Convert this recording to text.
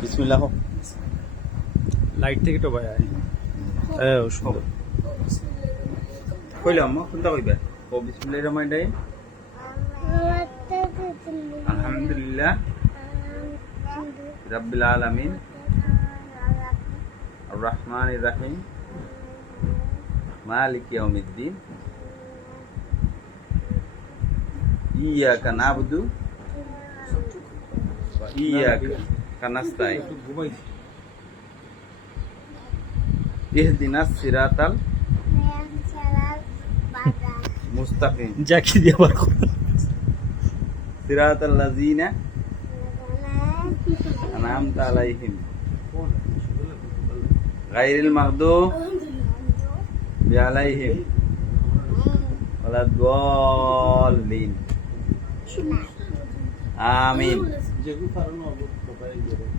বিসমিল্লাহ লাইট থেকে তো ভাই সুন্দর কইলাম কোনটা কইবা ও বিসমিল্লাহির রহমানির রহিম আলহামদুলিল্লাহ রাব্বিল আলামিন আর রহমানির রহিম মালিক ইয়াউমিদ্দিন ইয়াকা নাবুদু ওয়া ইয়াকা নাস্তাইন ইহদিনাস সিরাতাল মুস্তাকিম জ্যাকি দিয়ে আবার সিরাতাল লাযিনা আনআমতা আলাইহিম গায়রিল মাগদুবি আলাইহিম ওয়ালাদ-দাল্লিন আমিন